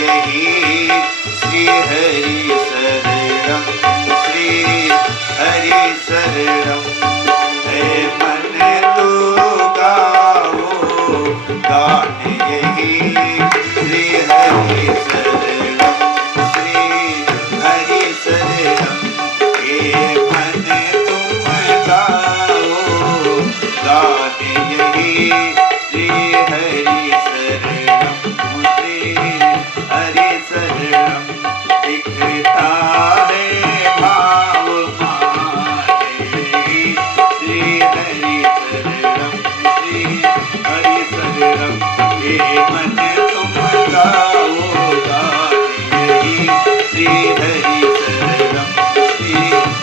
यही श्री हरि शरणम, श्री हरि शरणम। हे मन तू गाओ गान यही श्री हरि शरणम, श्री हरि शरणम। हे मन तुम गाओ गान यही श्री हरि शरणम, श्री हरि शरणम। दिखता है भाव मारे श्री हरि शरणम, श्री हरि शरणम। हे मन तुम गाओ गान यही श्री हरि शरणम, श्री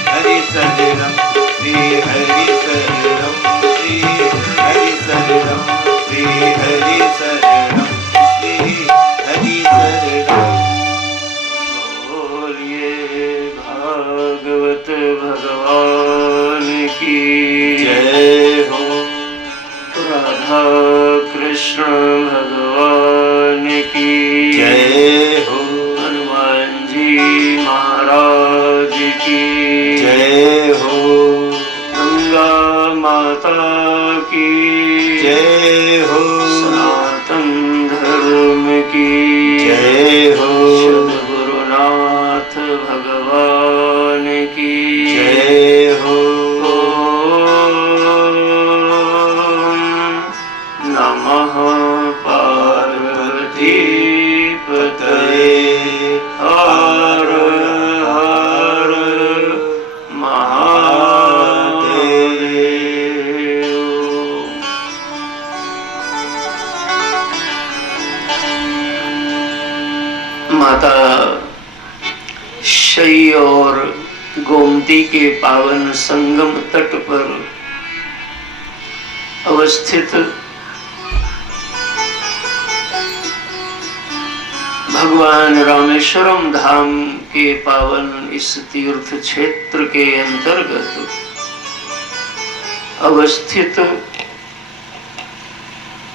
हरि शरणम, श्री हरि शरणम, श्री हरि शरणम, श्री हरि शरणम, श्री हरि शरणम। बोलिए भागवत भगवान की जय हो, राधा कृष्ण भगवान की जय हो, हनुमान जी महाराज की जय हो, गंगा माता की जय हो, सनातन धर्म की जय हो, सद्गुरुनाथ भगवान की जय हो। नमः पार्वती पतये हर हर महादेव। माता शई और गोमती के पावन संगम तट पर अवस्थित भगवान रामेश्वरम धाम के पावन इस तीर्थ क्षेत्र के अंतर्गत अवस्थित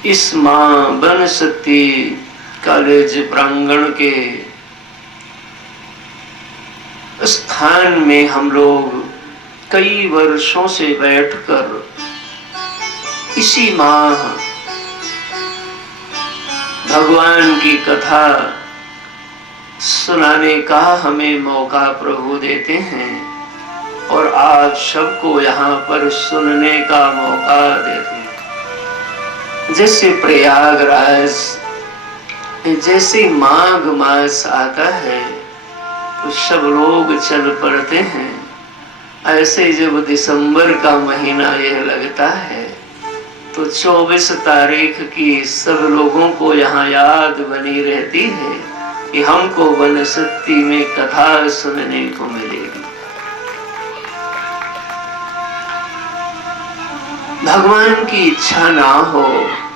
इस मां बनसती कॉलेज प्रांगण के स्थान में हम लोग कई वर्षों से बैठकर इसी माह भगवान की कथा सुनाने का हमें मौका प्रभु देते हैं और आप सबको यहाँ पर सुनने का मौका देते हैं। जैसे प्रयागराज जैसे माघ मास आता है तो सब लोग चल पड़ते हैं, ऐसे जब दिसंबर का महीना यह लगता है तो 24 तारीख की सब लोगों को यहाँ याद बनी रहती है कि हमको बनसती में कथा सुनने को मिलेगी। भगवान की इच्छा ना हो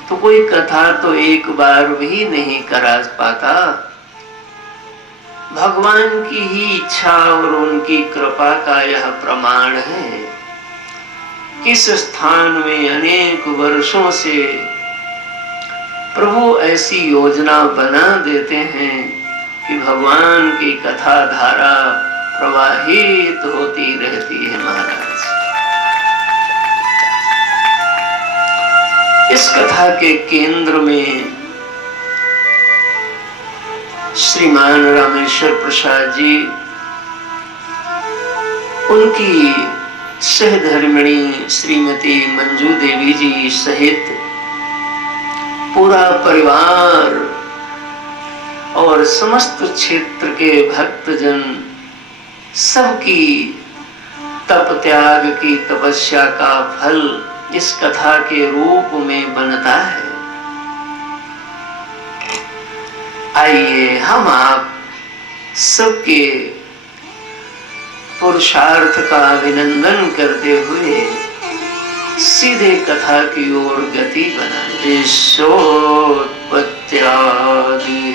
तो कोई कथा तो एक बार भी नहीं करा पाता। भगवान की ही इच्छा और उनकी कृपा का यह प्रमाण है। किस स्थान में अनेक वर्षों से प्रभु ऐसी योजना बना देते हैं कि भगवान की कथा धारा प्रवाहित होती रहती है। महाराज, इस कथा के केंद्र में श्रीमान रामेश्वर प्रसाद जी, उनकी सहधर्मिणी श्रीमती मंजू देवी जी सहित पूरा परिवार और समस्त क्षेत्र के भक्तजन सबकी तप त्याग की तपस्या का फल इस कथा के रूप में बनता है। आइए हम आप सबके पुरुषार्थ का अभिनंदन करते हुए सीधे कथा की ओर गति बनाए। विश्वोत्पत्त्यादि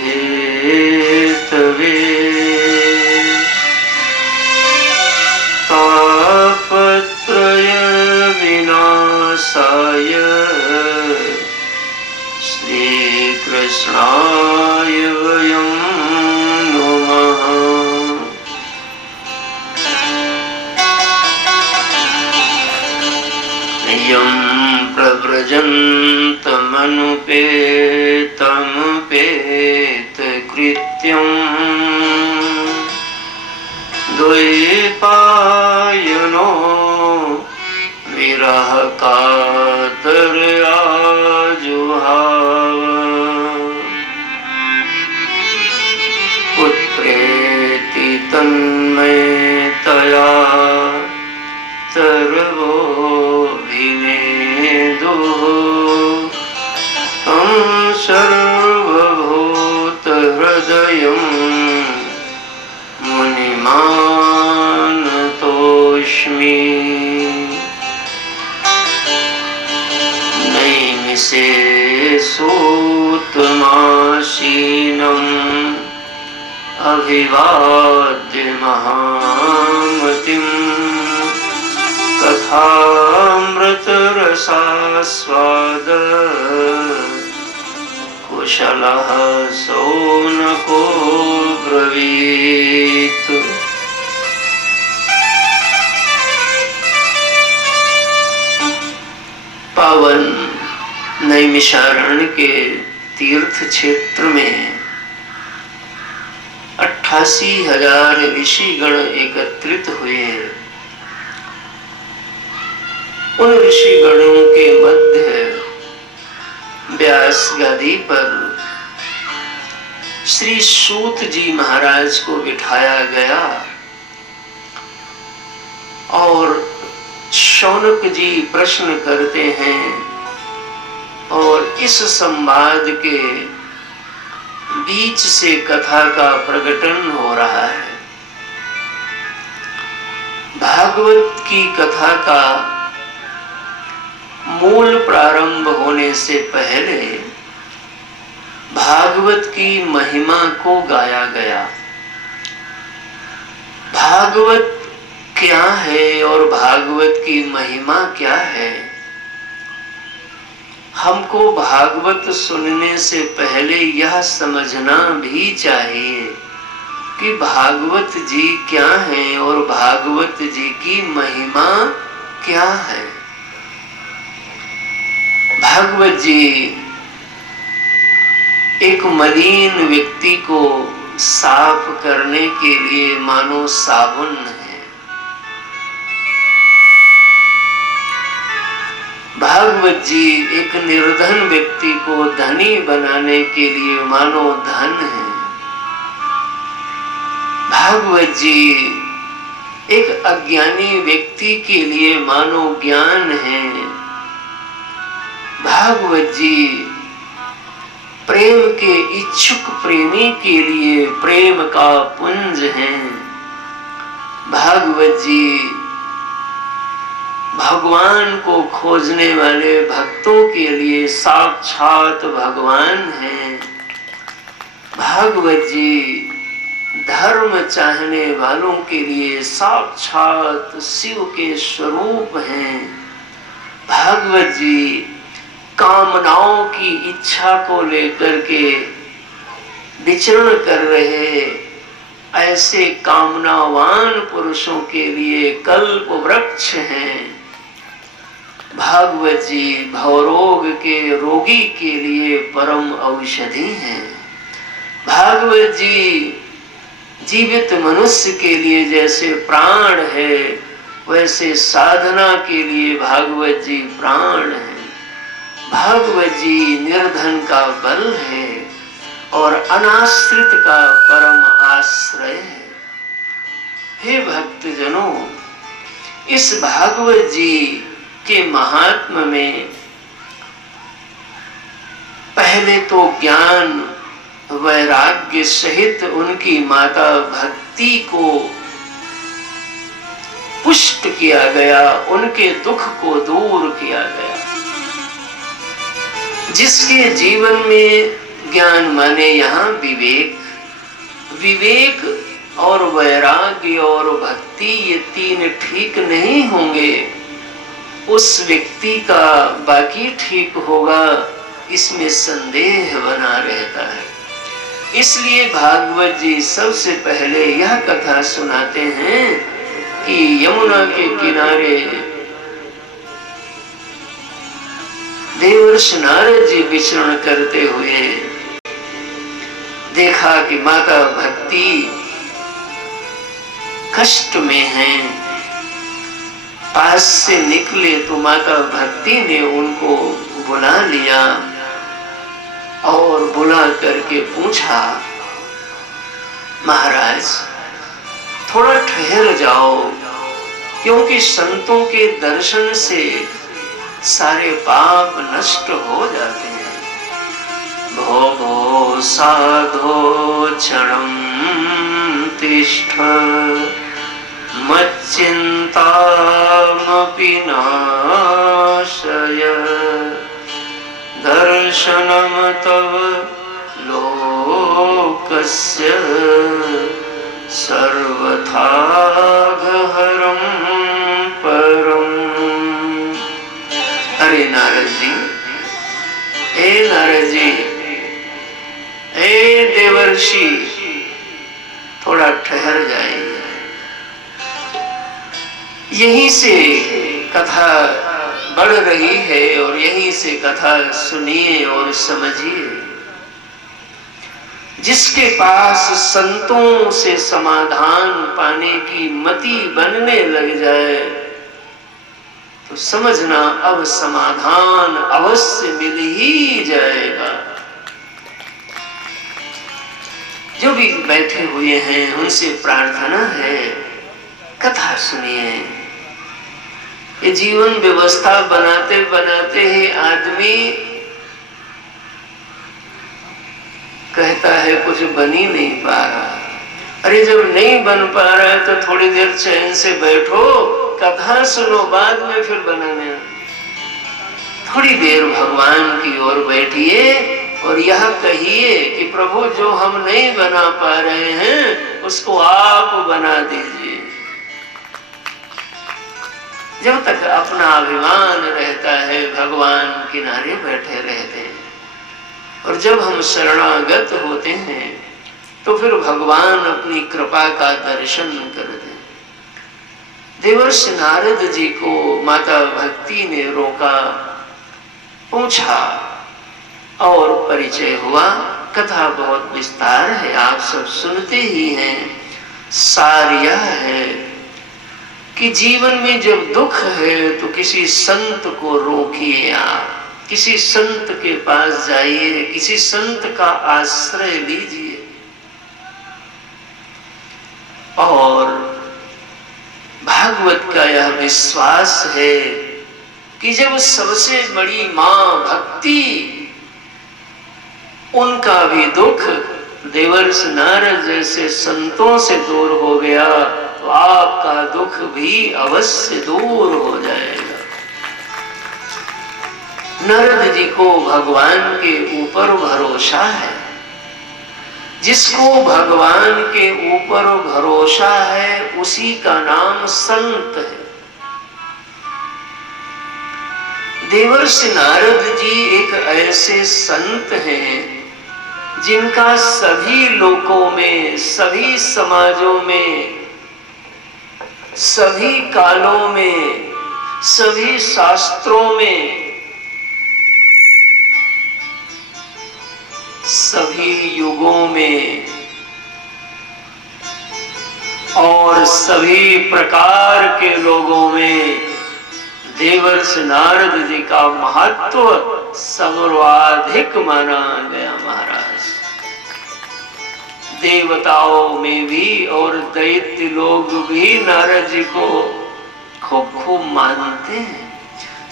हेतवे तापत्रय विनाशाय श्री कृष्णाय वयं पेतं पेत कृत्यम् द्वैपायनो विरह कातर आजुहाव पुत्रेति तन्मयतया सर्वोऽभिनेदुः तं सर्वभूतहृदयं मुनिमानतोऽस्मि नैमिषे सूतमासीनम् अभिवाद्य महामतिम् कथामृतरसास्वाद कुशलः शौनको ब्रवीत्। पावन नैमिषारण्य के तीर्थ क्षेत्र में 88,000 ऋषिगण एकत्रित हुए। उन ऋषिगणों के मध्य व्यास गादी पर श्री सूत जी महाराज को बिठाया गया और शौनक जी प्रश्न करते हैं और इस संवाद के बीच से कथा का प्रकटन हो रहा है। भागवत की कथा का मूल प्रारंभ होने से पहले भागवत की महिमा को गाया गया। भागवत क्या है और भागवत की महिमा क्या है? हमको भागवत सुनने से पहले यह समझना भी चाहिए कि भागवत जी क्या है और भागवत जी की महिमा क्या है। भागवत जी एक मलिन व्यक्ति को साफ करने के लिए मानो साबुन है। भागवत जी एक निर्धन व्यक्ति को धनी बनाने के लिए मानो धन है। भागवत जी एक अज्ञानी व्यक्ति के लिए मानो ज्ञान है। भागवत जी प्रेम के इच्छुक प्रेमी के लिए प्रेम का पुंज है। भागवत जी भगवान को खोजने वाले भक्तों के लिए साक्षात भगवान हैं। भागवत जी धर्म चाहने वालों के लिए साक्षात शिव के स्वरूप हैं। भागवत जी कामनाओं की इच्छा को लेकर के विचरण कर रहे ऐसे कामनावान पुरुषों के लिए कल्प वृक्ष हैं। भागवत जी भवरोग के रोगी के लिए परम औषधि हैं। भागवत जी जीवित मनुष्य के लिए जैसे प्राण है वैसे साधना के लिए भागवत जी प्राण है। भागवत जी निर्धन का बल है और अनाश्रित का परम आश्रय है। हे भक्तजनों, इस भागवत जी के महात्म में पहले तो ज्ञान वैराग्य सहित उनकी माता भक्ति को पुष्ट किया गया, उनके दुख को दूर किया गया। जिसके जीवन में ज्ञान माने यहाँ विवेक, विवेक और वैराग्य और भक्ति ये तीन ठीक नहीं होंगे, उस व्यक्ति का बाकी ठीक होगा इसमें संदेह बना रहता है। इसलिए भागवत जी सबसे पहले यह कथा सुनाते हैं कि यमुना के किनारे देवर्षि नारद जी विचरण करते हुए देखा कि माता भक्ति कष्ट में है। पास से निकले तो माता भक्ति ने उनको बुला लिया और बुला करके पूछा, महाराज थोड़ा ठहर जाओ, क्योंकि संतों के दर्शन से सारे पाप नष्ट हो जाते हैं। भो भो साधो क्षणं तिष्ठ मच्चिंतामपि नाशय दर्शनम तव लोकस्य सर्वथा हरम परम। अरे नारद जी, हे नारद जी, हे देवर्षि, थोड़ा ठहर जाइए। यहीं से कथा बढ़ रही है और यहीं से कथा सुनिए और समझिए। जिसके पास संतों से समाधान पाने की मति बनने लग जाए तो समझना अब समाधान अवश्य मिल ही जाएगा। जो भी बैठे हुए हैं उनसे प्रार्थना है, कथा सुनिए। ये जीवन व्यवस्था बनाते बनाते ही आदमी कहता है कुछ बन ही नहीं पा रहा। अरे जब नहीं बन पा रहा है तो थोड़ी देर चैन से बैठो, कथा सुनो, बाद में फिर बनाने। थोड़ी देर भगवान की ओर बैठिए और यह कहिए कि प्रभु जो हम नहीं बना पा रहे हैं उसको आप बना दीजिए। जब तक अपना अभिमान रहता है भगवान किनारे बैठे रहते हैं, और जब हम शरणागत होते हैं तो फिर भगवान अपनी कृपा का दर्शन करते हैं। देवर्षि नारद जी को माता भक्ति ने रोका, पूछा और परिचय हुआ। कथा बहुत विस्तार है, आप सब सुनते ही हैं। सार यह है कि जीवन में जब दुख है तो किसी संत को रोकिए, आप किसी संत के पास जाइए, किसी संत का आश्रय लीजिए। और भागवत का यह विश्वास है कि जब सबसे बड़ी मां भक्ति, उनका भी दुख देवर्षि नारद जैसे संतों से दूर हो गया तो आपका दुख भी अवश्य दूर हो जाएगा। नारद जी को भगवान के ऊपर भरोसा है। जिसको भगवान के ऊपर भरोसा है उसी का नाम संत है। देवर्षि नारद जी एक ऐसे संत हैं जिनका सभी लोकों में, सभी समाजों में, सभी कालों में, सभी शास्त्रों में, सभी युगों में और सभी प्रकार के लोगों में देवर्षि नारद जी का महत्व सर्वाधिक माना गया। महाराज, देवताओं में भी और दैत्य लोग भी नारद जी को खूब खूब मानते हैं।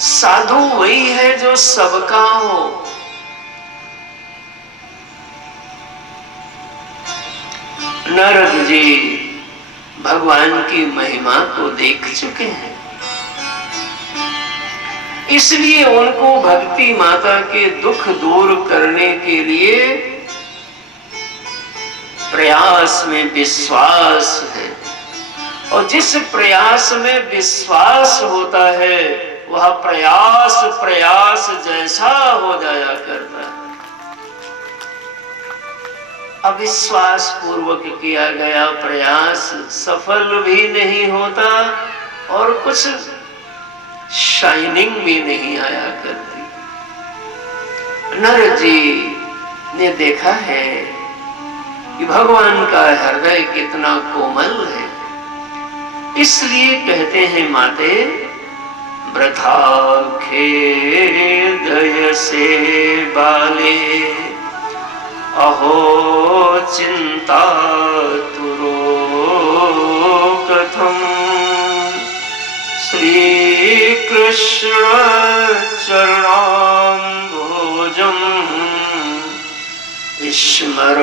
साधु वही है जो सबका हो। नारद जी भगवान की महिमा को देख चुके हैं, इसलिए उनको भक्ति माता के दुख दूर करने के लिए प्रयास में विश्वास है। और जिस प्रयास में विश्वास होता है वह प्रयास प्रयास जैसा हो जाया करता है। अविश्वास पूर्वक किया गया प्रयास सफल भी नहीं होता और कुछ शाइनिंग भी नहीं आया करती। नारद जी ने देखा है कि भगवान का हृदय कितना कोमल है, इसलिए कहते हैं माते वृथा खेदय से बाले अहो चिंता तुरो कथम श्री कृष्ण चरणाम्भोजं स्मर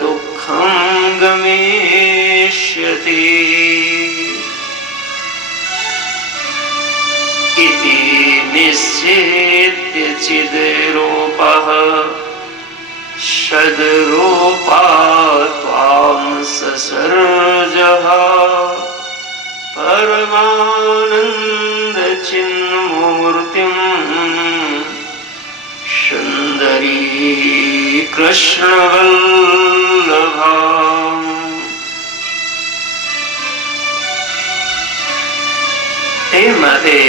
दुःखं गमिष्यति इति निश्चित्य चिद्रूपः सद्रूपा त्वां ससर्जः परमानंद चिन्मूर्तिं सुंदरी कृष्णवल्लभा। हे माते,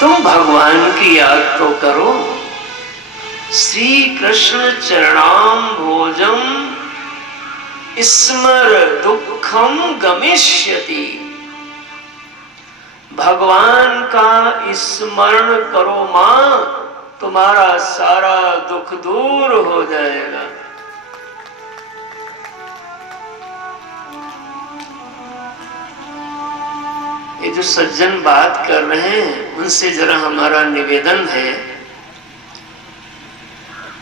तुम भगवान की याद तो करो। श्री कृष्ण चरणाम्भोजं स्मर दुखम गमिष्यति। भगवान का स्मरण करो मां, तुम्हारा सारा दुख दूर हो जाएगा। ये जो सज्जन बात कर रहे हैं उनसे जरा हमारा निवेदन है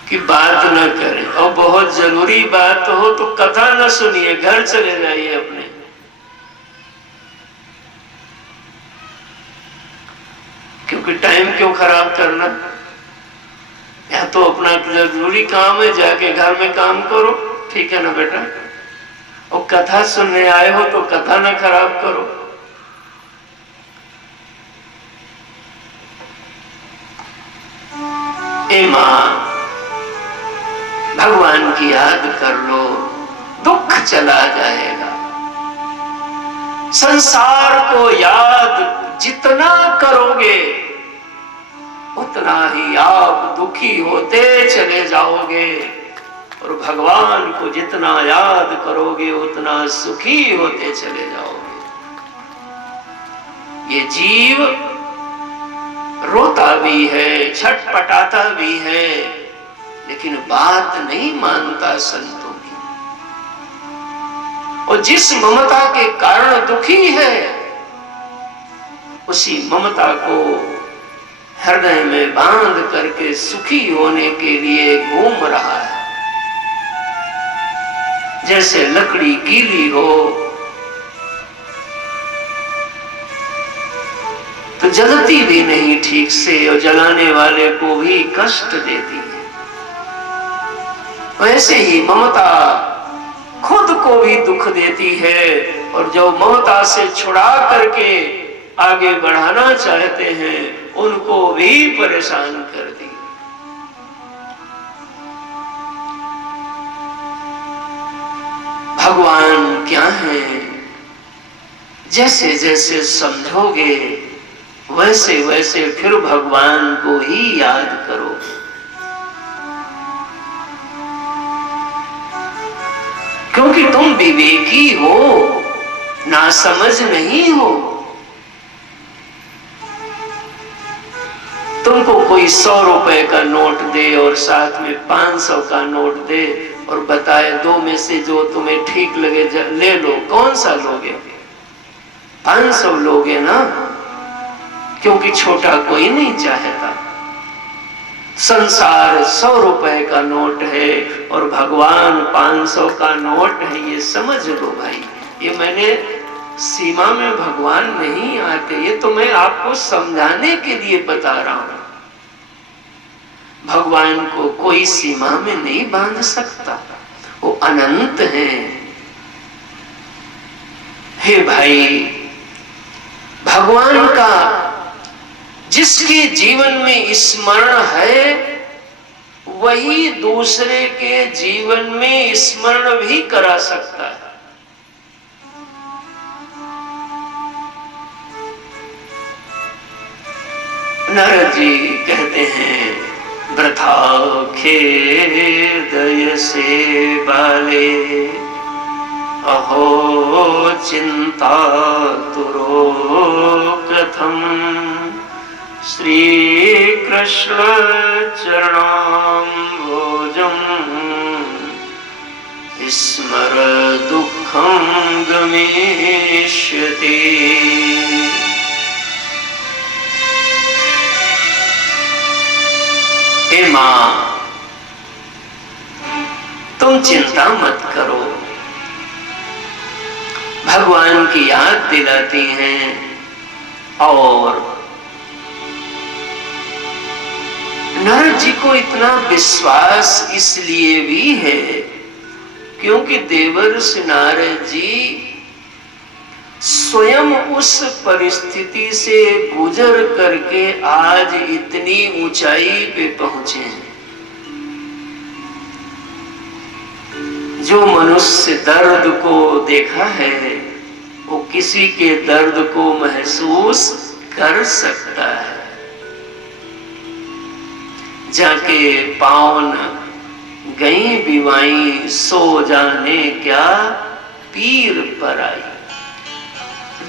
कि बात न करें, और बहुत जरूरी बात हो तो कथा न सुनिए, घर चले जाइए अपने। क्योंकि टाइम क्यों खराब करना, या तो अपना जरूरी काम है जाके घर में काम करो, ठीक है ना बेटा, और कथा सुनने आए हो तो कथा न खराब करो। ए मां, भगवान की याद कर लो, दुख चला जाएगा। संसार को याद जितना करोगे उतना ही आप दुखी होते चले जाओगे, और भगवान को जितना याद करोगे उतना सुखी होते चले जाओगे। ये जीव रोता भी है, छटपटाता भी है, लेकिन बात नहीं मानता संतों की। और जिस ममता के कारण दुखी है, उसी ममता को हृदय में बांध करके सुखी होने के लिए घूम रहा है। जैसे लकड़ी गीली हो तो जलती भी नहीं ठीक से, और जलाने वाले को भी कष्ट देती है। वैसे ही ममता खुद को भी दुख देती है, और जो ममता से छुड़ा करके आगे बढ़ाना चाहते हैं उनको भी परेशान कर दी। भगवान क्या है, जैसे जैसे समझोगे वैसे वैसे फिर भगवान को ही याद करो। क्योंकि तुम विवेकी हो, नासमझ नहीं हो। तुमको कोई 100 रुपए का नोट दे और साथ में 500 का नोट दे और बताए दो में से जो तुम्हें ठीक लगे ले लो, कौन सा लोगे? 500 लोगे ना, क्योंकि छोटा कोई नहीं चाहता। संसार 100 रुपए का नोट है और भगवान 500 का नोट है, ये समझ लो भाई। ये मैंने सीमा में भगवान नहीं आते, ये तो मैं आपको समझाने के लिए बता रहा हूं। भगवान को कोई सीमा में नहीं बांध सकता, वो अनंत है। हे भाई, भगवान का जिसके जीवन में स्मरण है वही दूसरे के जीवन में स्मरण भी करा सकता है। नारद जी कहते हैं वृथा खेदय से बाले अहो चिंता तुरो कथम श्री कृष्ण चरणाम्भोजं स्मर दुःखं गमिष्यति। हे मां, तुम चिंता मत करो, भगवान की याद दिलाती हैं। और नारद जी को इतना विश्वास इसलिए भी है क्योंकि देवर्षि नारद जी स्वयं उस परिस्थिति से गुजर करके आज इतनी ऊंचाई पे पहुंचे हैं। जो मनुष्य दर्द को देखा है वो किसी के दर्द को महसूस कर सकता है। जाके पावन गई बिवाई सो जाने क्या पीर पर आई।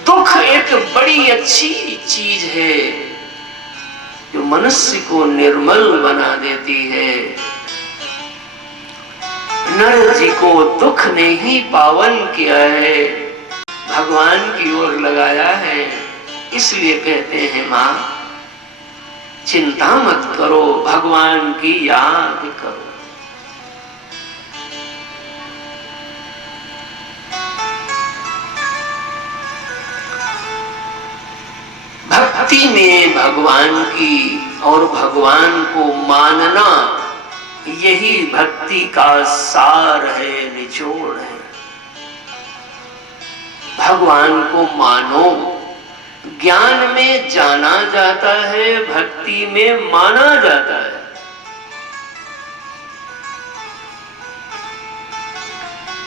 दुख एक बड़ी अच्छी चीज है जो मनुष्य को निर्मल बना देती है। नारद जी को दुख ने ही पावन किया है, भगवान की ओर लगाया है। इसलिए कहते हैं मां, चिंता मत करो, भगवान की याद करो। भक्ति में भगवान की और भगवान को मानना, यही भक्ति का सार है, निचोड़ है। भगवान को मानो। ज्ञान में जाना जाता है, भक्ति में माना जाता है।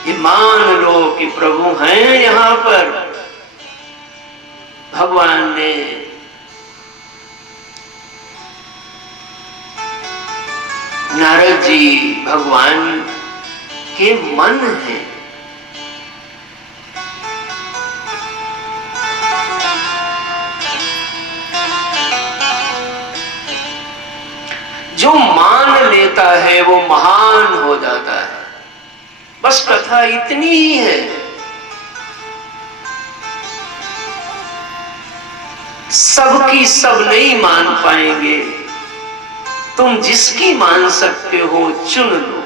ये मान लो कि प्रभु हैं यहां पर। भगवान ने नारद जी भगवान के मन है। जो मान लेता है वो महान हो जाता है। बस कथा इतनी ही है। सबकी सब नहीं मान पाएंगे, तुम जिसकी मान सकते हो चुन लो।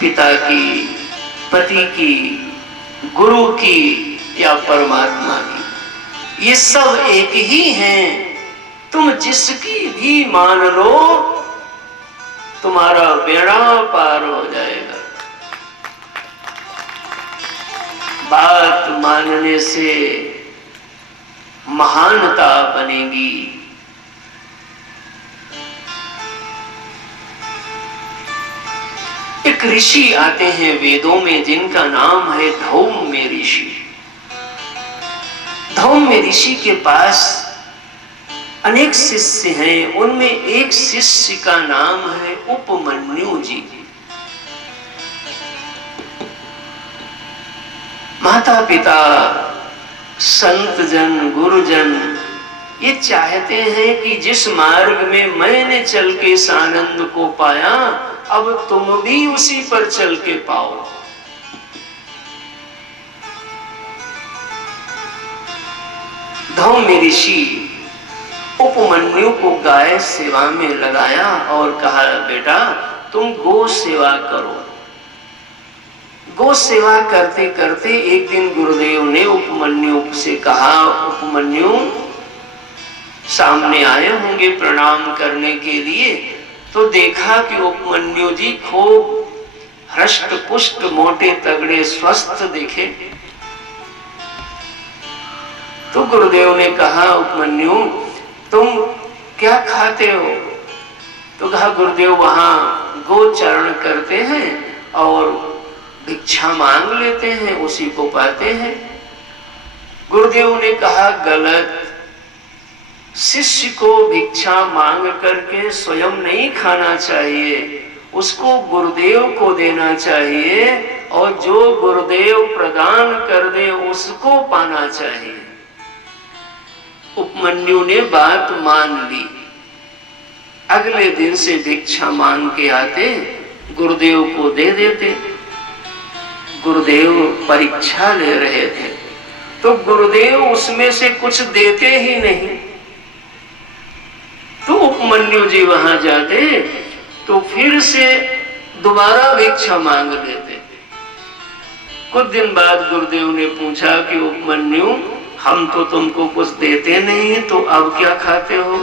पिता की, पति की, गुरु की या परमात्मा की, ये सब एक ही हैं। तुम जिसकी भी मान लो, तुम्हारा बेड़ा पार हो जाएगा। बात मानने से महानता बनेगी। एक ऋषि आते हैं वेदों में जिनका नाम है धौम्य ऋषि। धौम्य ऋषि के पास अनेक शिष्य हैं। उनमें एक शिष्य का नाम है उपमन्यु जी। माता पिता, संत जन, गुरुजन ये चाहते हैं कि जिस मार्ग में मैंने चल के इस आनंद को पाया, अब तुम भी उसी पर चल के पाओ। धौम्य ऋषि उपमन्यु को गाय सेवा में लगाया और कहा, बेटा तुम गो सेवा करो। गो सेवा करते करते एक दिन गुरुदेव ने उपमन्यु से कहा, उपमन्यु सामने आए होंगे प्रणाम करने के लिए, तो देखा कि उपमन्यु जी खूब हृष्ट पुष्ट, मोटे तगड़े, स्वस्थ दिखे। तो गुरुदेव ने कहा, उपमन्यु तुम क्या खाते हो? तो कहा, गुरुदेव वहां गोचरण करते हैं और भिक्षा मांग लेते हैं, उसी को पाते हैं। गुरुदेव ने कहा, गलत। शिष्य को भिक्षा मांग करके स्वयं नहीं खाना चाहिए, उसको गुरुदेव को देना चाहिए, और जो गुरुदेव प्रदान कर दे उसको पाना चाहिए। उपमन्यु ने बात मान ली। अगले दिन से भिक्षा मांग के आते, गुरुदेव को दे देते। गुरुदेव परीक्षा ले रहे थे तो गुरुदेव उसमें से कुछ देते ही नहीं। तो उपमन्यु जी वहां जाते तो फिर से दोबारा भिक्षा मांग लेते। कुछ दिन बाद गुरुदेव ने पूछा कि उपमन्यु, हम तो तुमको कुछ देते नहीं, तो अब क्या खाते हो?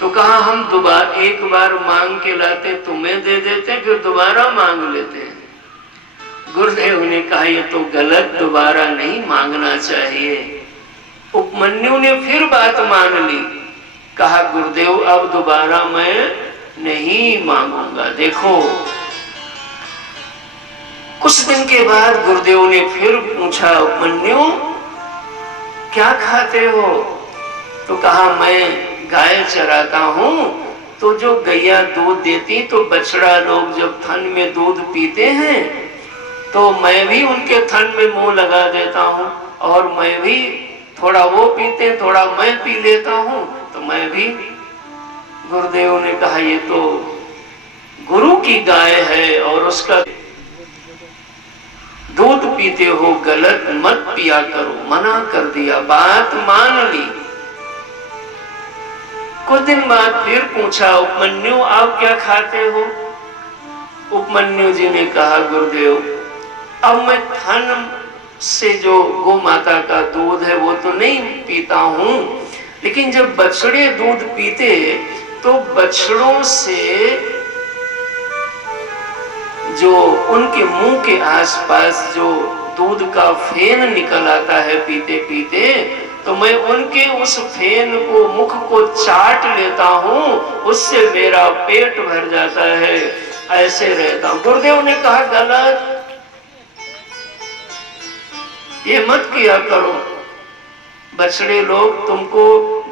तो कहा, हम दोबारा एक बार मांग के लाते, तुम्हें दे देते, फिर दोबारा मांग लेते। गुरुदेव ने कहा, ये तो गलत, दोबारा नहीं मांगना चाहिए। उपमन्यु ने फिर बात मान ली। कहा, गुरुदेव अब दोबारा मैं नहीं मांगूंगा। देखो, कुछ दिन के बाद गुरुदेव ने फिर पूछा, उपमन्यु क्या खाते हो? तो कहा, मैं गाय चराता हूँ, तो जो गैया दूध देती तो बछड़ा लोग जब थन में दूध पीते हैं तो मैं भी उनके थन में मुंह लगा देता हूँ, और मैं भी थोड़ा वो पीते थोड़ा मैं पी लेता हूँ, तो मैं भी। गुरुदेव ने कहा, ये तो गुरु की गाय है और उसका दूध पीते हो, गलत मत पिया करो, मना कर दिया, बात मान ली। कुछ दिन बाद फिर पूछा, उपमन्यु आप क्या खाते हो? उपमन्यु जी ने कहा, गुरुदेव अब मैं थन से जो गौ माता का दूध है वो तो नहीं पीता हूँ, लेकिन जब बछड़े दूध पीते तो बछड़ों से जो उनके मुंह के आसपास जो दूध का फेन निकल आता है पीते पीते, तो मैं उनके उस फेन को, मुख को चाट लेता हूँ, उससे मेरा पेट भर जाता है, ऐसे रहता हूँ। गुरुदेव ने कहा, गलत, ये मत किया करो। बछड़े लोग तुमको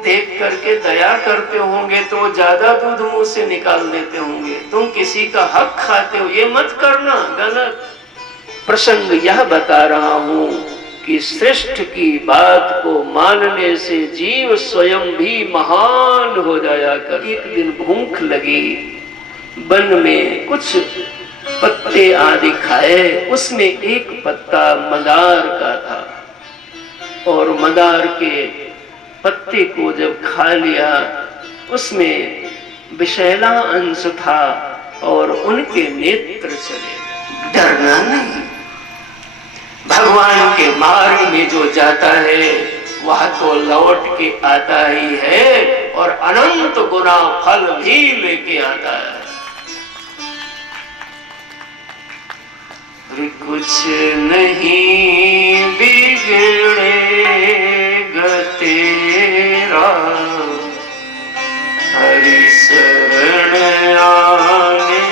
देख करके दया करते होंगे तो ज्यादा दूध मुंह से निकाल देते होंगे, तुम किसी का हक खाते हो, ये मत करना, गलत। प्रसंग यह बता रहा हूं कि श्रेष्ठ की बात को मानने से जीव स्वयं भी महान हो जाया कर। एक दिन भूख लगी, वन में कुछ पत्ते आदि खाए, उसमें एक पत्ता मदार का था, और मदार के पत्ते को जब खा लिया उसमें विषैला अंश था और उनके नेत्र चले। डरना नहीं, भगवान के मार्ग में जो जाता है वह तो लौट के आता ही है और अनंत गुना फल भी लेके आता है। कुछ नहीं बिगड़ेगा तेरा, हरि शरण आने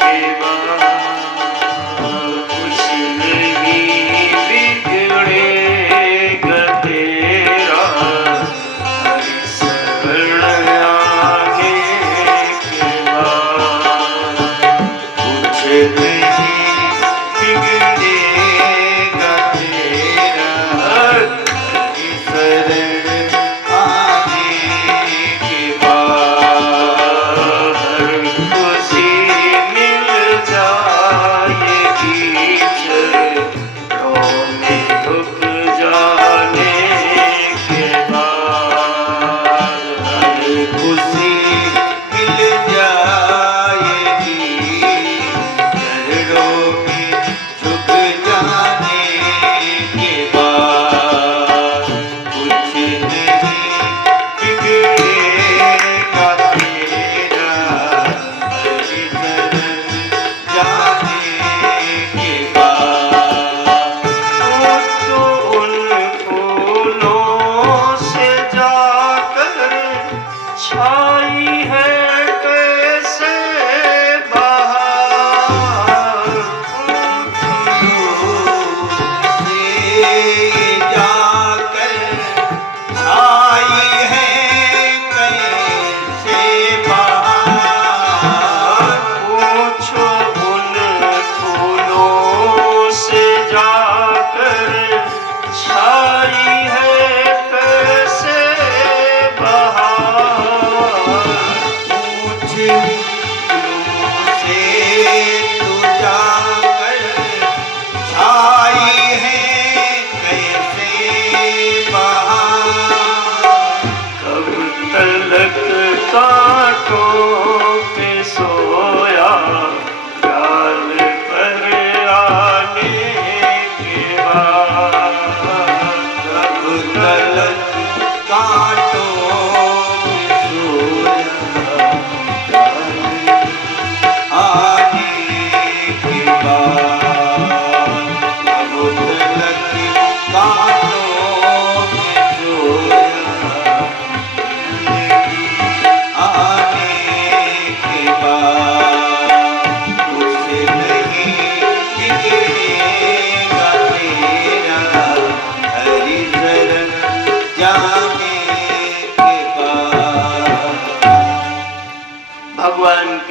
के बाद। कुछ नहीं बिगड़ेगा तेरा, हरि शरण आने के बाद। कुछ नहीं बिगड़ेगा तेरा, हरि शरण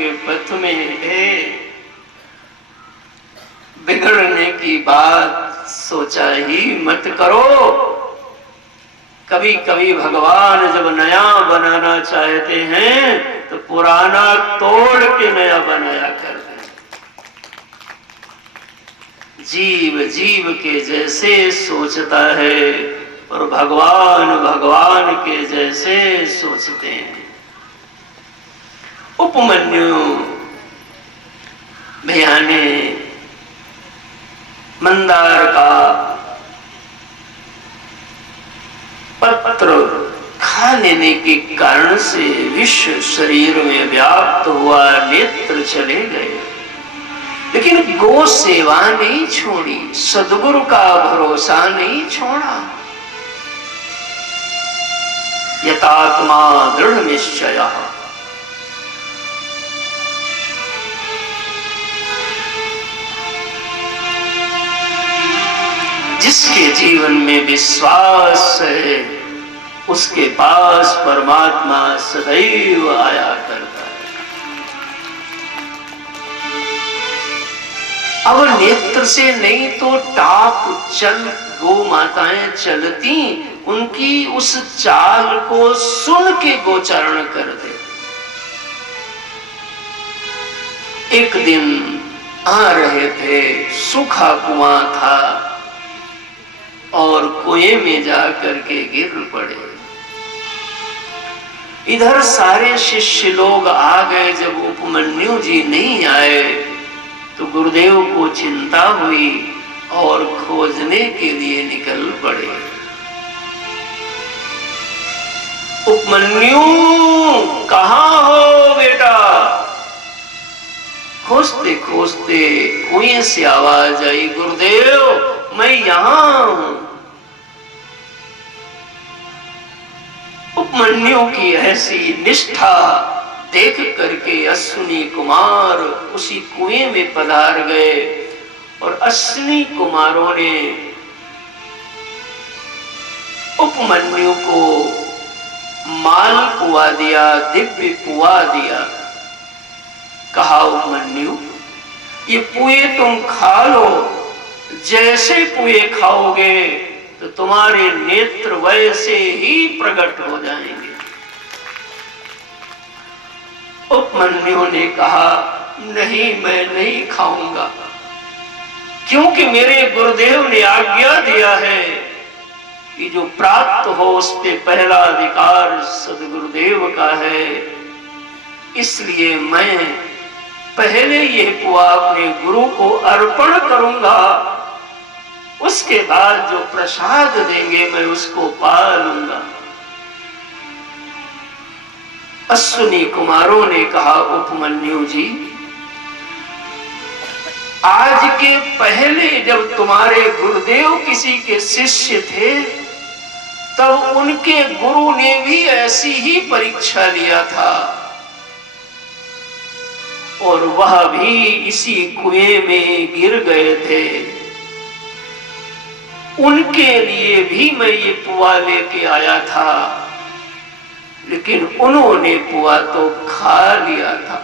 के पथ में है। बिगड़ने की बात सोचा ही मत करो। कभी कभी भगवान जब नया बनाना चाहते हैं तो पुराना तोड़ के नया बनाया करते हैं। जीव जीव के जैसे सोचता है और भगवान भगवान के जैसे सोचते हैं। उपमन्यु भैया ने मंदार का पत्र खा लेने के कारण से विष शरीर में व्याप्त हुआ, नेत्र चले गए, लेकिन गो सेवा नहीं छोड़ी, सद्गुरु का भरोसा नहीं छोड़ा। यतात्मा दृढ़ निश्चय। जिसके जीवन में विश्वास है उसके पास परमात्मा सदैव आया करता है। अब नेत्र से नहीं तो टाप चल गो माताएं चलती, उनकी उस चाल को सुन के गोचरण कर दे। एक दिन आ रहे थे, सूखा कुआं था और कुएं में जाकर के गिर पड़े। इधर सारे शिष्य लोग आ गए। जब उपमन्यु जी नहीं आए तो गुरुदेव को चिंता हुई और खोजने के लिए निकल पड़े। उपमन्यु कहाँ हो बेटा? खोजते खोजते कुएं से आवाज आई, गुरुदेव मैं यहां हूं। उपमन्यु की ऐसी निष्ठा देख करके अश्विनी कुमार उसी कुएं में पधार गए और अश्विनी कुमारों ने उपमन्यु को माल पुआ दिया, दिव्य पुआ दिया। कहा उपमन्यु ये पुए तुम खा लो, जैसे पुए खाओगे तो तुम्हारे नेत्र वैसे ही प्रकट हो जाएंगे। उपमन्यु ने कहा नहीं मैं नहीं खाऊंगा, क्योंकि मेरे गुरुदेव ने आज्ञा दिया है कि जो प्राप्त हो उस पे पहला अधिकार सदगुरुदेव का है। इसलिए मैं पहले ये पुआ अपने गुरु को अर्पण करूंगा, उसके बाद जो प्रसाद देंगे मैं उसको पा लूंगा। अश्विनी कुमारों ने कहा उपमन्यु जी आज के पहले जब तुम्हारे गुरुदेव किसी के शिष्य थे तब उनके गुरु ने भी ऐसी ही परीक्षा लिया था और वह भी इसी कुएं में गिर गए थे। उनके लिए भी मैं ये पुआ लेके आया था, लेकिन उन्होंने पुआ तो खा लिया था।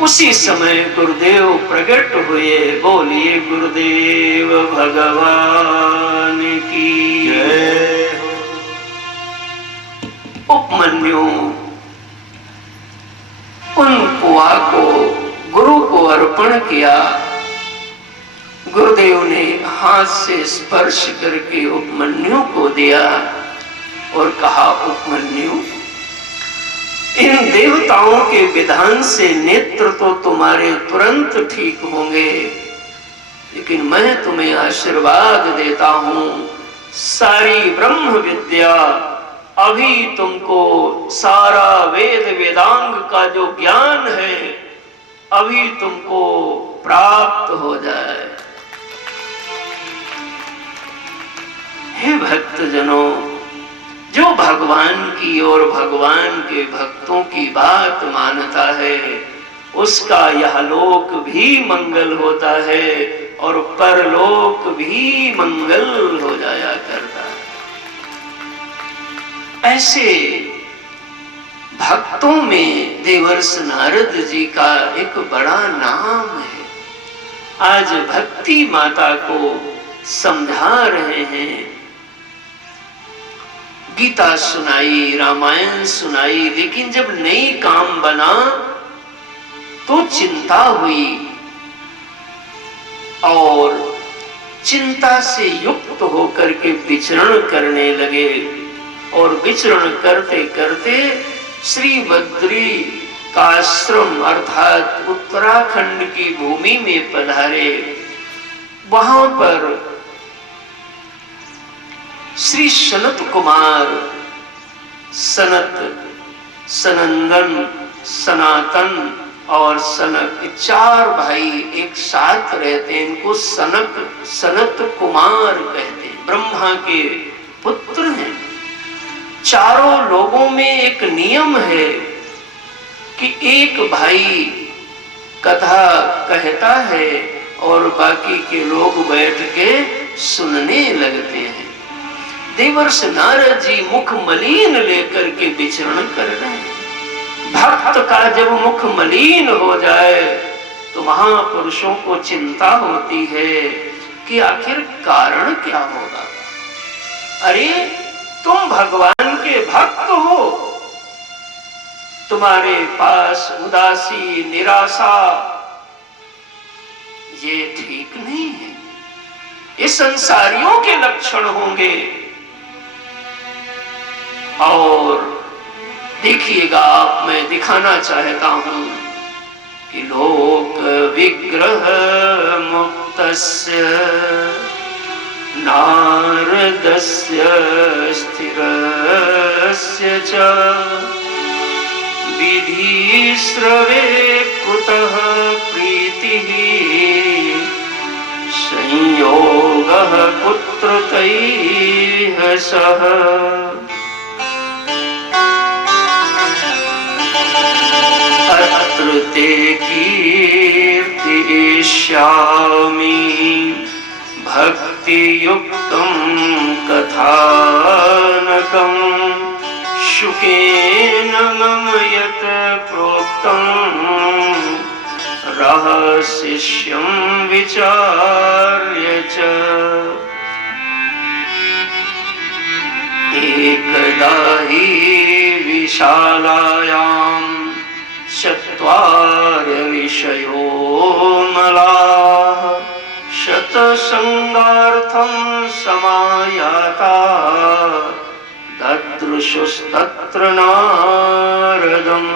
उसी समय गुरुदेव प्रकट हुए। बोलिए गुरुदेव भगवान की जय। उपमन्यु उन पुआ को गुरु को अर्पण किया। गुरुदेव ने हाथ से स्पर्श करके उपमन्यु को दिया और कहा उपमन्यु इन देवताओं के विधान से नेत्र तो तुम्हारे तुरंत ठीक होंगे, लेकिन मैं तुम्हें आशीर्वाद देता हूं सारी ब्रह्म विद्या अभी तुमको सारा वेद वेदांग का जो ज्ञान है अभी तुमको प्राप्त हो जाए। हे भक्तजनों, जो भगवान की और भगवान के भक्तों की बात मानता है उसका यह लोक भी मंगल होता है और परलोक भी मंगल हो जाया करता है। ऐसे भक्तों में देवर्ष नारद जी का एक बड़ा नाम है। आज भक्ति माता को समझा रहे हैं, गीता सुनाई, रामायण सुनाई, लेकिन जब नई काम बना तो चिंता हुई और चिंता से युक्त होकर के विचरण करने लगे। और विचरण करते करते श्री बद्री का आश्रम अर्थात उत्तराखंड की भूमि में पधारे। वहां पर श्री सनत कुमार, सनत, सनंदन, सनातन और सनक, चार भाई एक साथ रहते हैं। इनको सनत कुमार कहते हैं, ब्रह्मा के पुत्र हैं। चारों लोगों में एक नियम है कि एक भाई कथा कहता है और बाकी के लोग बैठ के सुनने लगते हैं। देवर्ष नारद जी मुख मलिन लेकर के विचरण कर रहे हैं। भक्त का जब मुख मलिन हो जाए तो महापुरुषों को चिंता होती है कि आखिर कारण क्या होगा। अरे तुम भगवान के भक्त हो, तुम्हारे पास उदासी, निराशा, ये ठीक नहीं है। ये संसारियों के लक्षण होंगे। और देखिएगा आप, मैं दिखाना चाहता हूं कि लोक विग्रह मुक्तस्य नारदस्य स्थिरस्य च विधि श्रवे कुतः प्रीतिः संयोगः कुत्र तैः सह। अत्र ते कीर्तिष्यामि भक्ति युक्तं कथानकं शुकेन मम यत् प्रोक्तं रहस्यं विचार्य च। एकदा हि विशालायां चत्वारि ऋषयो मलाः शतसंगार्थं समायाता ददृशुस्तत्र नारदम्।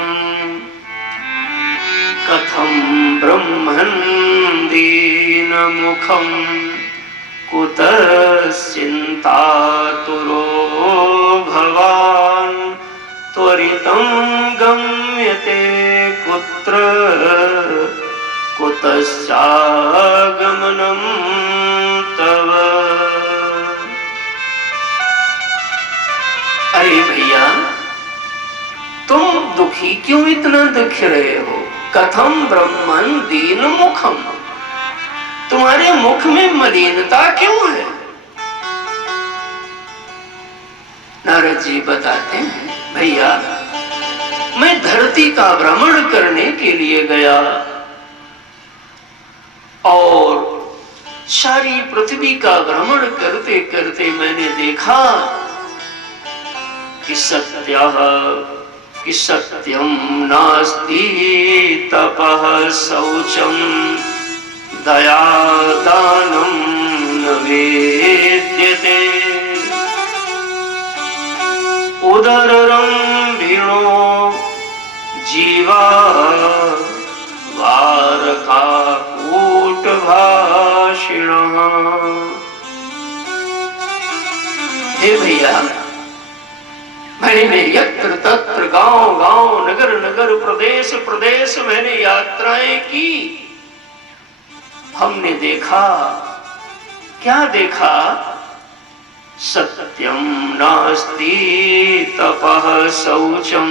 कथं ब्रह्मन् दीनमुखं कुतः चिन्तातुरो भवान् त्वरितं गम्यते कुत्र कुतश्चागमनं तव। अरे भैया, तुम दुखी क्यों इतना दिख रहे हो? कथम ब्रह्मन् दीन मुखम, तुम्हारे मुख में मलिनता क्यों है? नारद जी बताते हैं, भैया मैं धरती का भ्रमण करने के लिए गया और सारी पृथ्वी का भ्रमण करते करते मैंने देखा कि सत्यम नास्ति तपः शौचम दया दानं न वेद्यते उदररंभिणो जीवा वारकाकूटभाषिणः। हे भैया, मैंने यत्र तत्र गांव गांव नगर नगर प्रदेश प्रदेश मैंने यात्राएं की। हमने देखा, क्या देखा? सत्यम नास्ति तपः शौचम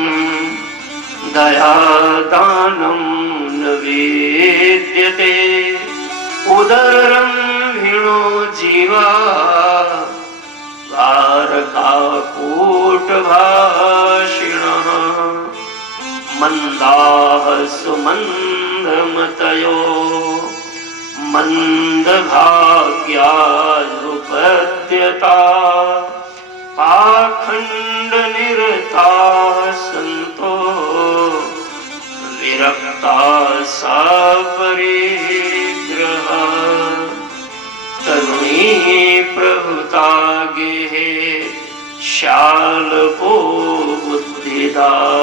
दया दानं न वेद्यते उदररंभिणो जीवा वारकाकूटभाषिणः। मंदाः सुमन्दमतयो मंदभाग्यानुपद्यता पाखण्डनिरताः सन्तो विरक्ता सा परिग्रह तरुणी प्रभुता गेहे शाल्पो बुद्धिदायकः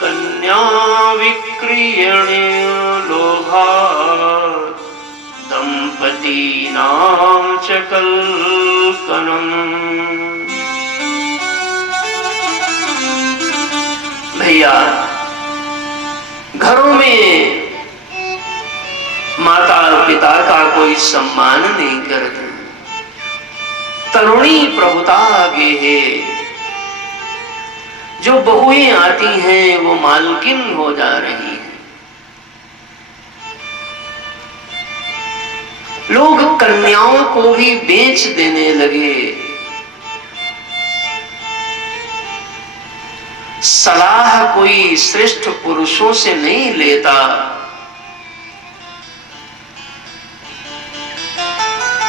कन्या विक्रियणे लोभात् दंपतीनां च कल्कनम्। भैया, घरों में माता पिता का कोई सम्मान नहीं करते। तरुणी प्रभुता आगे है, जो बहुएं आती हैं वो मालकिन हो जा रही हैं। लोग कन्याओं को भी बेच देने लगे। सलाह कोई श्रेष्ठ पुरुषों से नहीं लेता।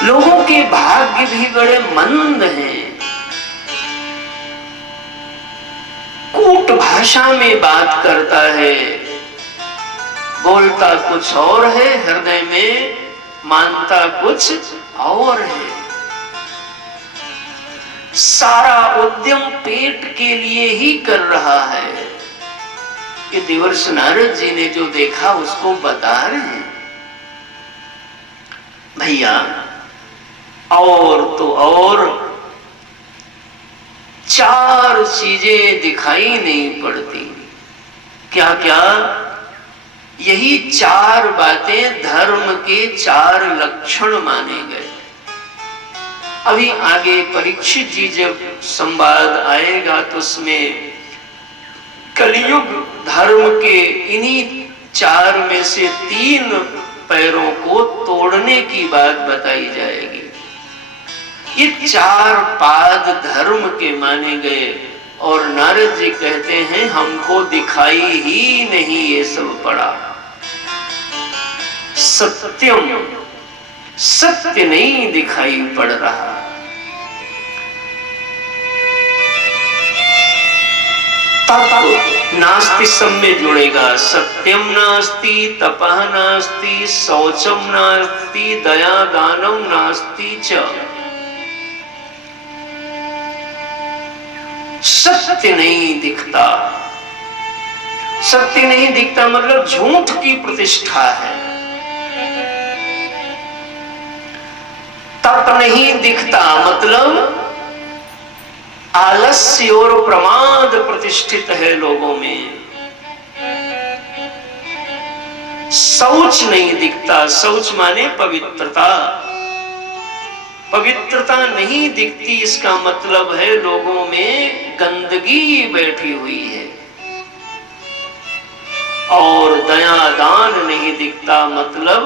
लोगों के भाग्य भी बड़े मंद हैं। कूट भाषा में बात करता है, बोलता कुछ और है, हृदय में मानता कुछ और है। सारा उद्यम पेट के लिए ही कर रहा है। ये देवर्ष नारद जी ने जो देखा उसको बता रहे हैं। भैया, और तो और 4 चीजें दिखाई नहीं पड़ती। क्या क्या? यही 4 बातें धर्म के 4 लक्षण माने गए। अभी आगे परीक्षित जी जब संवाद आएगा तो उसमें कलियुग धर्म के इन्हीं 4 में से 3 पैरों को तोड़ने की बात बताई जाएगी। ये 4 पाद धर्म के माने गए और नारद जी कहते हैं हमको दिखाई ही नहीं ये सब पड़ा। सत्यम, सत्य नहीं दिखाई पड़ रहा। तप नास्ति सब में जुड़ेगा। सत्यम नास्ति, तपः नास्ति, शौचम नास्ति, दया दानम नास्ति च। सत्य नहीं दिखता। सत्य नहीं दिखता मतलब झूठ की प्रतिष्ठा है। तप नहीं दिखता मतलब आलस्य और प्रमाद प्रतिष्ठित है लोगों में। शौच नहीं दिखता। शौच माने पवित्रता। पवित्रता नहीं दिखती, इसका मतलब है लोगों में गंदगी बैठी हुई है। और दया दान नहीं दिखता मतलब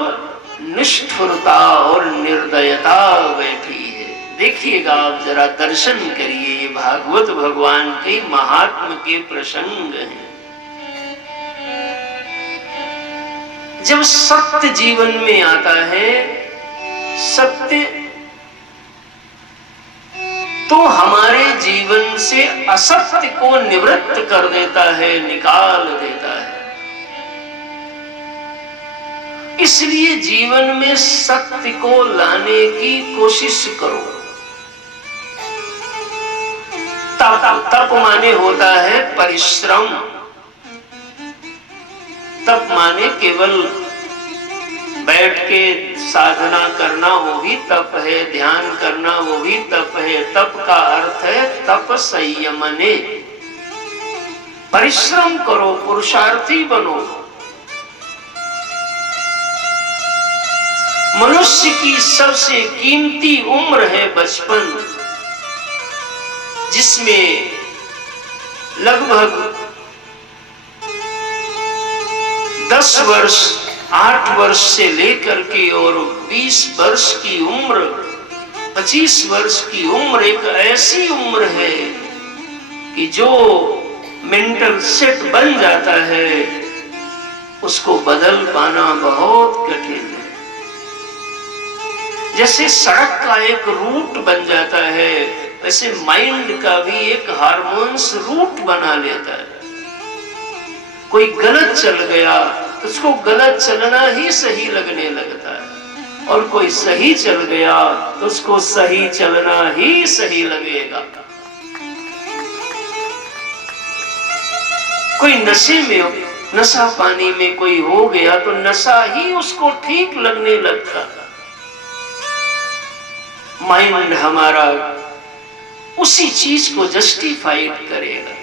निष्ठुरता और निर्दयता बैठी है। देखिएगा आप जरा दर्शन करिए, ये भागवत भगवान के महात्म के प्रसंग हैं। जब सत्य जीवन में आता है, सत्य तो हमारे जीवन से असत्य को निवृत्त कर देता है, निकाल देता है। इसलिए जीवन में सत्य को लाने की कोशिश करो। तप माने होता है परिश्रम। तप माने केवल बैठ के साधना करना वो भी तप है, ध्यान करना वो भी तप है। तप का अर्थ है तप संयमने। परिश्रम करो, पुरुषार्थी बनो। मनुष्य की सबसे कीमती उम्र है बचपन, जिसमें लगभग 10 वर्ष 8 वर्ष से लेकर के और 20 वर्ष की उम्र, 25 वर्ष की उम्र एक ऐसी उम्र है कि जो मेंटल सेट बन जाता है, उसको बदल पाना बहुत कठिन है। जैसे सड़क का एक रूट बन जाता है, वैसे माइंड का भी एक हार्मोन्स रूट बना लेता है। कोई गलत चल गया तो उसको गलत चलना ही सही लगने लगता है, और कोई सही चल गया तो उसको सही चलना ही सही लगेगा। कोई नशे में, नशा पानी में कोई हो गया तो नशा ही उसको ठीक लगने लगता। माइंड हमारा उसी चीज को जस्टिफाइड करेगा।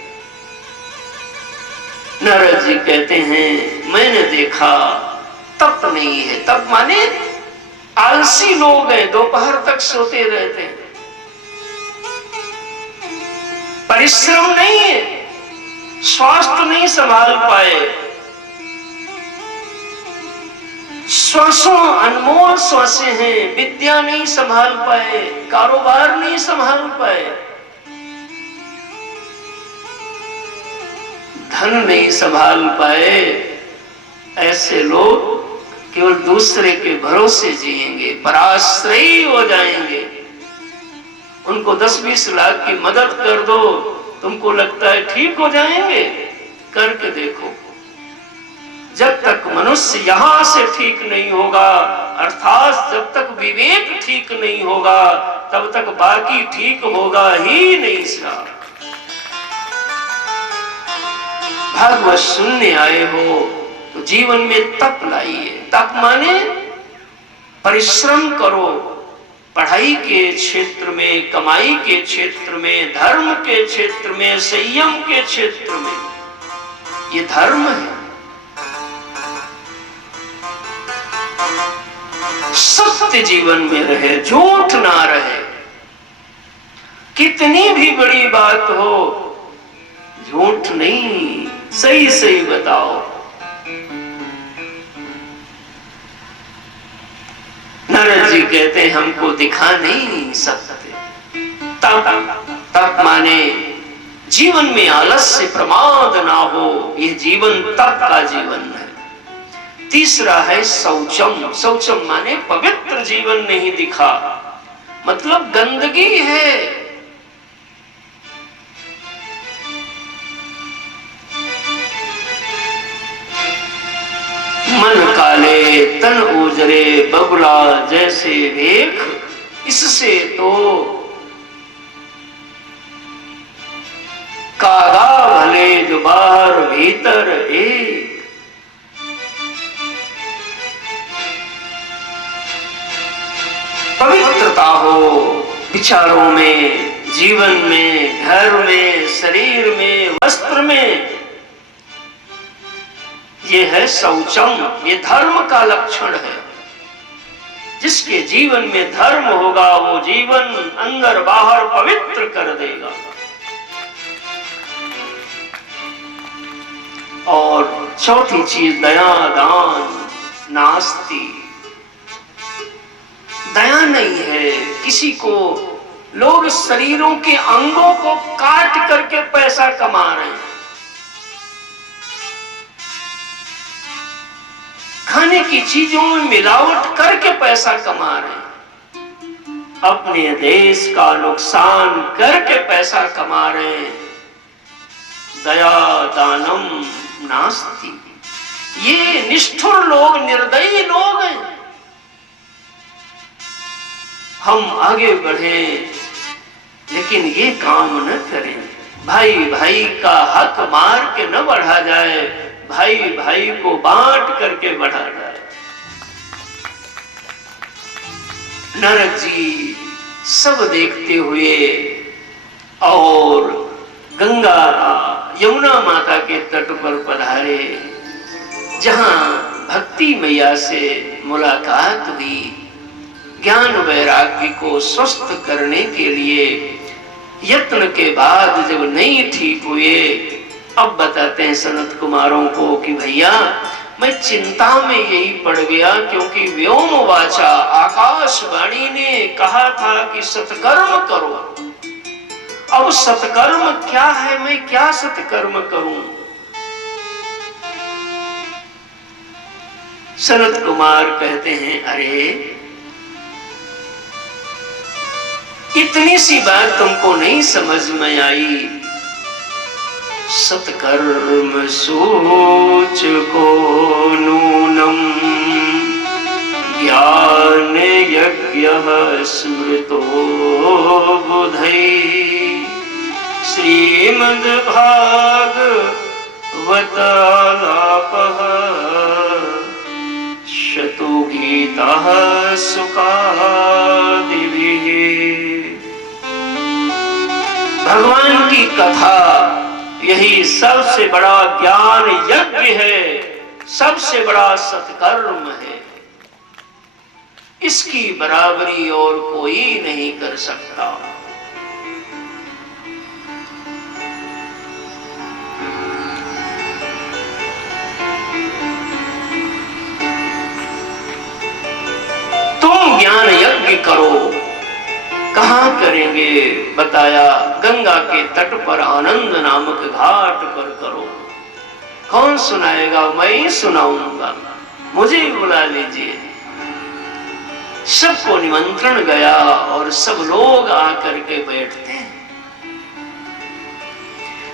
नारद जी कहते हैं मैंने देखा तप नहीं है। तप माने आलसी लोग हैं, दोपहर तक सोते रहते हैं, परिश्रम नहीं है, स्वास्थ्य नहीं संभाल पाए, श्वासों अनमोल श्वासें हैं, विद्या नहीं संभाल पाए, कारोबार नहीं संभाल पाए, धन नहीं संभाल पाए। ऐसे लोग केवल दूसरे के भरोसे जिएंगे, पराश्रयी हो जाएंगे। उनको 10-20 लाख की मदद कर दो, तुमको लगता है ठीक हो जाएंगे? करके देखो। जब तक मनुष्य यहां से ठीक नहीं होगा, अर्थात जब तक विवेक ठीक नहीं होगा, तब तक बाकी ठीक होगा ही नहीं। साहब भागवत सुनने आए हो तो जीवन में तप लाइए। तप माने परिश्रम करो, पढ़ाई के क्षेत्र में, कमाई के क्षेत्र में, धर्म के क्षेत्र में, संयम के क्षेत्र में। ये धर्म है। सत्य जीवन में रहे, झूठ ना रहे। कितनी भी बड़ी बात हो, झूठ नहीं, सही सही बताओ। नारद जी कहते हैं हमको दिखा नहीं सकते। तप माने जीवन में आलस्य प्रमाद ना हो, यह जीवन तप का जीवन है। तीसरा है शौचम। शौचम माने पवित्र जीवन नहीं दिखा, मतलब गंदगी है। मन काले तन उजरे बगुला जैसे देख, इससे तो कागा भले जो बाहर भीतर एक। पवित्रता हो विचारों में, जीवन में, घर में, शरीर में, वस्त्र में, ये है शौचम। ये धर्म का लक्षण है। जिसके जीवन में धर्म होगा वो जीवन अंदर बाहर पवित्र कर देगा। और चौथी चीज दया दान नास्ति। दया नहीं है किसी को। लोग शरीरों के अंगों को काट करके पैसा कमा रहे हैं, खाने की चीजों में मिलावट करके पैसा कमा रहे हैं, अपने देश का नुकसान करके पैसा कमा रहे हैं। दया दानम नास्ति। ये निष्ठुर लोग, निर्दयी लोग हैं। हम आगे बढ़े लेकिन ये काम न करें। भाई भाई का हक मार के न बढ़ा जाए, भाई भाई को बांट करके बढ़ा जाए। नारद जी सब देखते हुए और गंगा यमुना माता के तट पर पधारे, जहां भक्ति मैया से मुलाकात हुई। ज्ञान वैराग्य को स्वस्थ करने के लिए यत्न के बाद जब नहीं ठीक हुए, अब बताते हैं सनत कुमारों को कि भैया मैं चिंता में यही पड़ गया, क्योंकि व्योम वाचा आकाशवाणी ने कहा था कि सत्कर्म करो। अब सत्कर्म क्या है, मैं क्या सत्कर्म करूं? सनत कुमार कहते हैं, अरे इतनी सी बात तुमको नहीं समझ में आई? सत्कर्म सोच को नूनम ज्ञान यज्ञ स्मृतो बुधै श्रीमद् भागवतालापः शतो गीताः सुखादिभिः। भगवान की कथा यही सबसे बड़ा ज्ञान यज्ञ है, सबसे बड़ा सत्कर्म है। इसकी बराबरी और कोई नहीं कर सकता। तुम ज्ञान यज्ञ करो। कहां करेंगे? बताया, गंगा के तट पर आनंद नामक घाट पर करो। कौन सुनाएगा? मैं ही सुनाऊंगा, मुझे बुला लीजिए। सबको निमंत्रण गया और सब लोग आकर के बैठते हैं।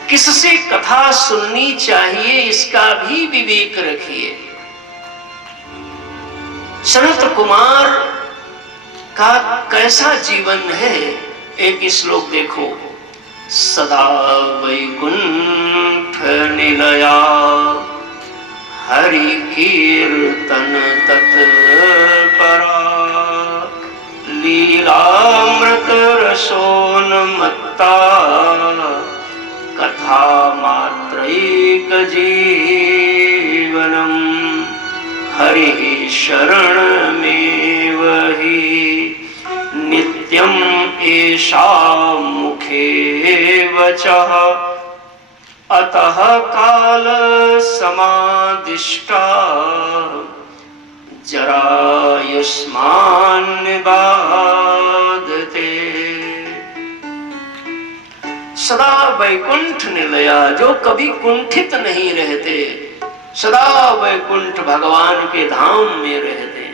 किससे कथा सुननी चाहिए इसका भी विवेक रखिए। सनत कुमार का कैसा जीवन है, एक श्लोक देखो। सदा वैकुंठ निलया हरि कीर्तन तत्परा लीलामृत रसोन्मत्ता कथा मात्रैक जीवनम हरि शरणमेव हि नित्यं येषां मुखे वचः अतः काल समादिष्टा जरायुष्मान्निबाधते। सदा वैकुंठ निलया, जो कभी कुंठित नहीं रहते, सदा वैकुंठ भगवान के धाम में रहते हैं।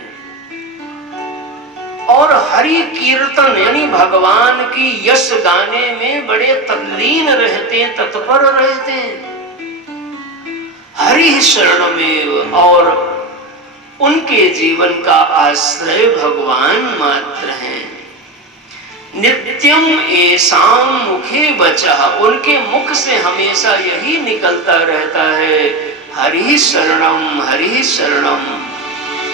और हरि कीर्तन यानी भगवान की यश गाने में बड़े तल्लीन रहते हैं, तत्पर रहते हैं। हरि शरण में, और उनके जीवन का आश्रय भगवान मात्र हैं। नित्यम येषां मुखे वचः, उनके मुख से हमेशा यही निकलता रहता है, हरि शरणम हरि शरणम।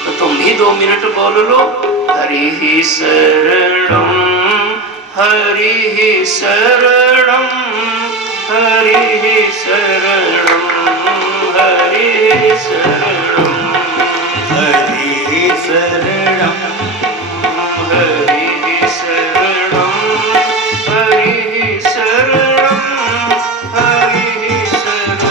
तो तुम भी 2 मिनट बोल लो, हरि शरणम हरि शरणम हरि शरणम हरि शरणम हरि शरणम हरि शरणम हरि शरणम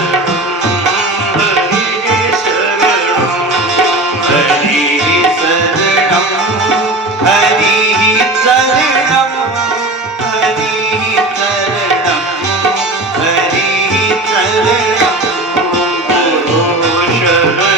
हरि शरणम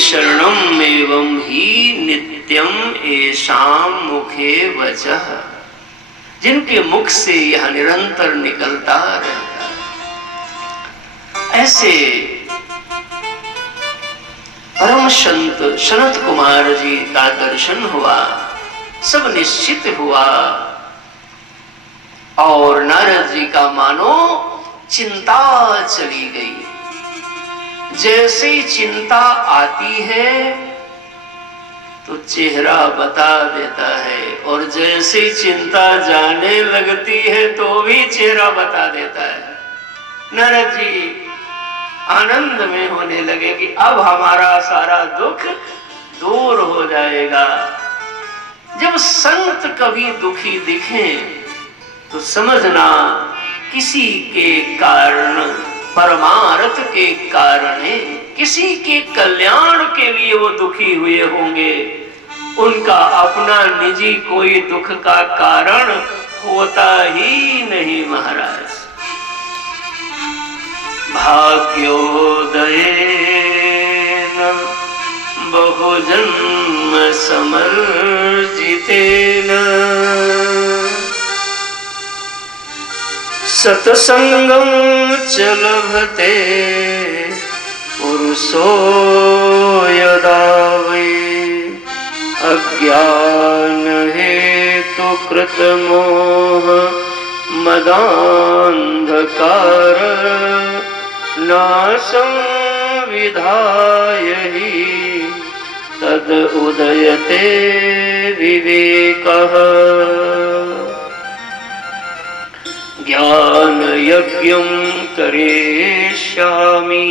शरणम एवं ही नित्यम एषाम मुखे वचः, जिनके मुख से यह निरंतर निकलता रहता है। ऐसे परम संत सनत कुमार जी का दर्शन हुआ, सब निश्चित हुआ और नारद जी का मानो चिंता चली गई। जैसे चिंता आती है तो चेहरा बता देता है, और जैसे चिंता जाने लगती है तो भी चेहरा बता देता है। नारद जी आनंद में होने लगे कि अब हमारा सारा दुख दूर हो जाएगा। जब संत कभी दुखी दिखें तो समझना किसी के कारण, परमार्थ के कारण, किसी के कल्याण के लिए वो दुखी हुए होंगे। उनका अपना निजी कोई दुख का कारण होता ही नहीं महाराज। भाग्योदयेन बहुजन्म समर्जितेन सत्संगम च लभते पुरुषो यदा वै अज्ञान हेतु कृत मोह मदांधकार नाशं विधाय हि तद उदयते विवेकः। ज्ञान यज्ञं करिष्यामि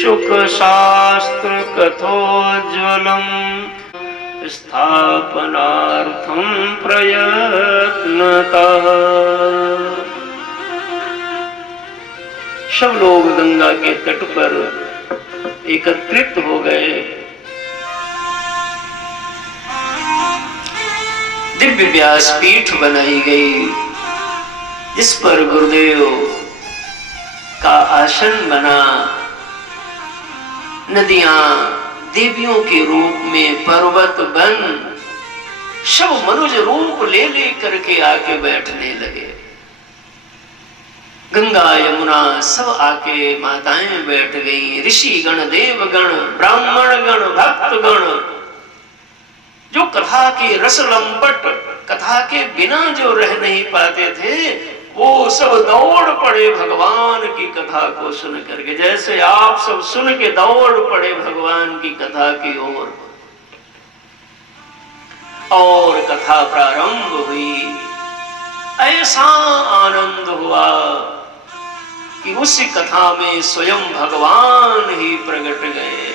शुक शास्त्र कथोज्वलम् स्थापनार्थं प्रयत्नतः। सब लोग गंगा के तट पर एकत्रित हो गए। दिव्य व्यासपीठ बनाई गई जिस पर गुरुदेव का आसन बना। नदियां देवियों के रूप में, पर्वत बन सब मनुज रूप ले ले करके आके बैठने लगे। गंगा यमुना सब आके माताएं बैठ गई। ऋषि गण, देव गण, ब्राह्मण गण, भक्त गण, जो कथा के रस लंपट, कथा के बिना जो रह नहीं पाते थे, वो सब दौड़ पड़े भगवान की कथा को सुन करके, जैसे आप सब सुन के दौड़ पड़े भगवान की कथा की ओर। और कथा प्रारंभ हुई। ऐसा आनंद हुआ कि उस कथा में स्वयं भगवान ही प्रकट गए।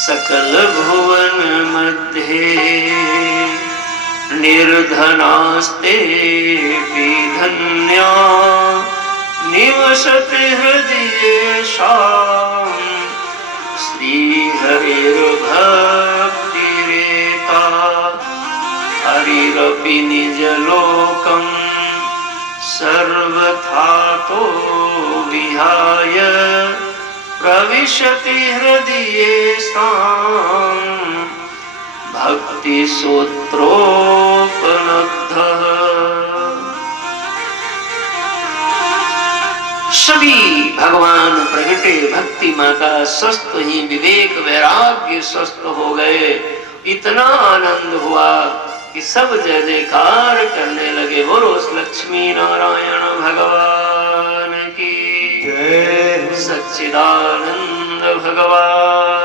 सकल भुवन मध्य निर्धनास्ते धन्या निवसते हृदयेषां श्रीहरिर्भक्तिरेका हरिरपि निजलोकं सर्वथा तो विहाय प्रविशति हृदयेषां भक्ति सूत्रोपलब्धः। सभी भगवान प्रगटे, भक्ति माता स्वस्थ ही, विवेक वैराग्य स्वस्थ हो गए। इतना आनंद हुआ कि सब जय जयकार करने लगे। बोलो लक्ष्मी नारायण भगवान की जय, सच्चिदानंद भगवान